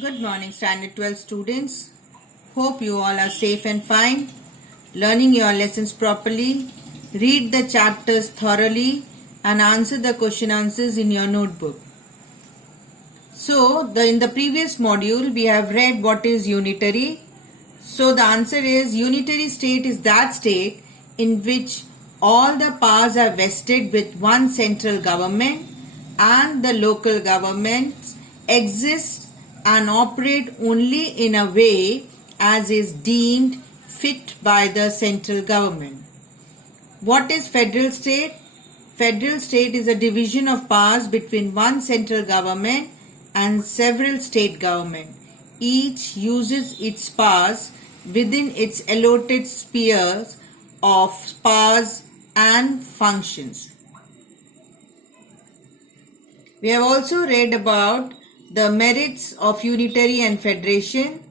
Good morning, Standard 12 students. Hope you all are safe and fine, learning your lessons properly. Read the chapters thoroughly and answer the question answers in your notebook. So, in the previous module, we have read what is unitary. So, the answer is unitary state is that state in which all the powers are vested with one central government and the local governments exist and operate only in a way as is deemed fit by the central government. What is federal state? Federal state is a division of powers between one central government and several state governments. Each uses its powers within its allotted spheres of powers and functions. We have also read about the merits of unitary and federation.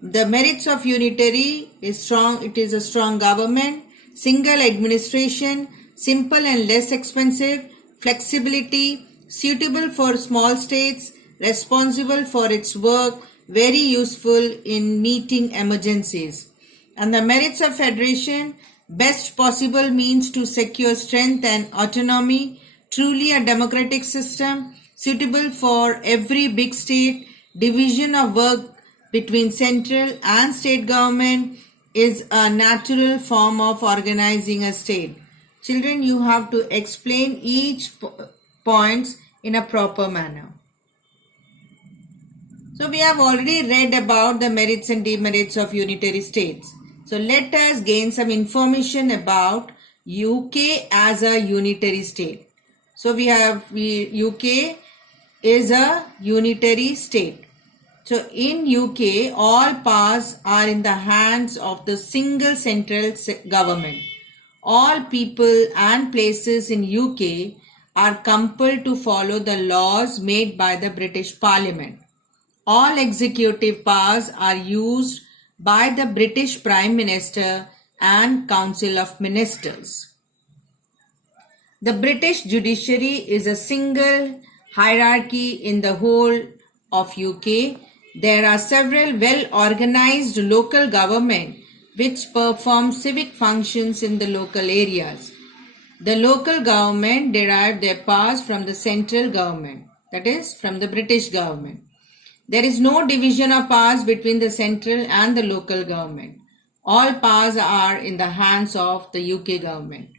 The merits of unitary is strong. It is a strong government, single administration, simple and less expensive, flexibility, suitable for small states, responsible for its work, very useful in meeting emergencies. And the merits of federation, best possible means to secure strength and autonomy, truly a democratic system, suitable for every big state, division of work between central and state government is a natural form of organizing a state. Children, you have to explain each points in a proper manner. So we have already read about the merits and demerits of unitary states. So let us gain some information about UK as a unitary state. So UK is a unitary state. So in UK, all powers are in the hands of the single central government. All people and places in UK are compelled to follow the laws made by the British Parliament. All executive powers are used by the British Prime Minister and Council of Ministers. The British judiciary is a single hierarchy in the whole of UK. There are several well-organized local government which perform civic functions in the local areas. The local government derive their powers from the central government, that is, from the British government. There is no division of powers between the central and the local government. All powers are in the hands of the UK government.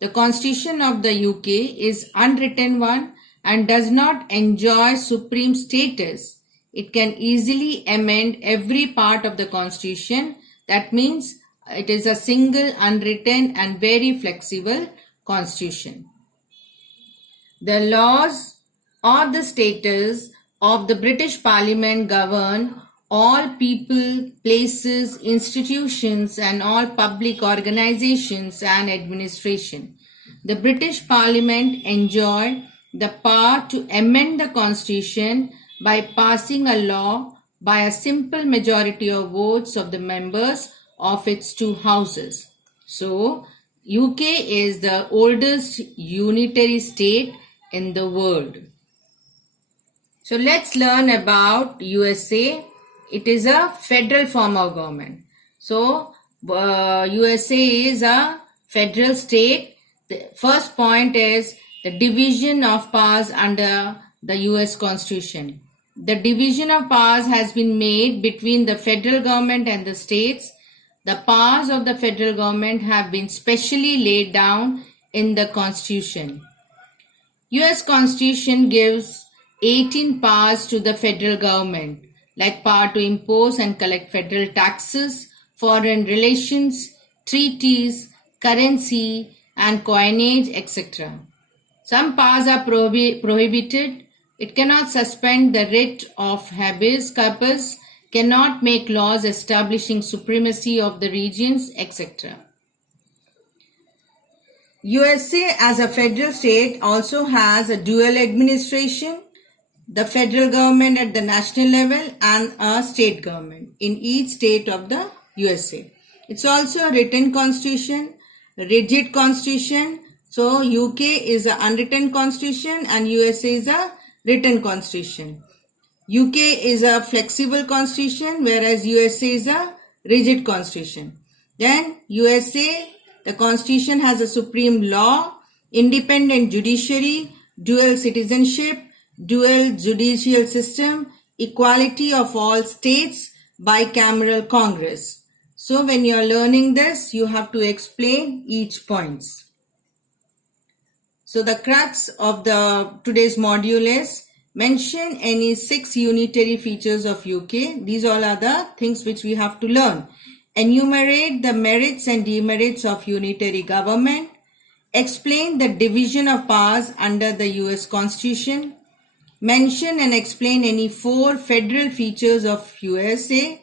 The Constitution of the UK is unwritten one and does not enjoy supreme status. It can easily amend every part of the Constitution. That means it is a single, unwritten and very flexible Constitution. The laws or the status of the British Parliament govern all people, places, institutions and all public organizations and administration. The British Parliament enjoy the power to amend the Constitution by passing a law by a simple majority of votes of the members of its two houses. So, UK is the oldest unitary state in the world. So let's learn about USA. It is a federal form of government. So USA is a federal state. The first point is the division of powers under the US Constitution. The division of powers has been made between the federal government and the states. The powers of the federal government have been specially laid down in the Constitution. US Constitution gives 18 powers to the federal government, like power to impose and collect federal taxes, foreign relations, treaties, currency and coinage, etc. Some powers are prohibited. It cannot suspend the writ of habeas corpus, cannot make laws establishing supremacy of the regions, etc. USA as a federal state also has a dual administration, the federal government at the national level and a state government in each state of the USA. It's also a written constitution, rigid constitution. So UK is an unwritten constitution and USA is a written constitution. UK is a flexible constitution, whereas USA is a rigid constitution. Then USA, the constitution has a supreme law, independent judiciary, dual citizenship, dual judicial system, equality of all states, bicameral Congress. So when you are learning this, you have to explain each points. So the crux of the today's module is mention any 6 unitary features of UK. These all are the things which we have to learn. Enumerate the merits and demerits of unitary government. Explain the division of powers under the US Constitution. Mention and explain any 4 federal features of USA.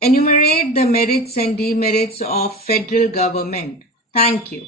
Enumerate the merits and demerits of federal government. Thank you.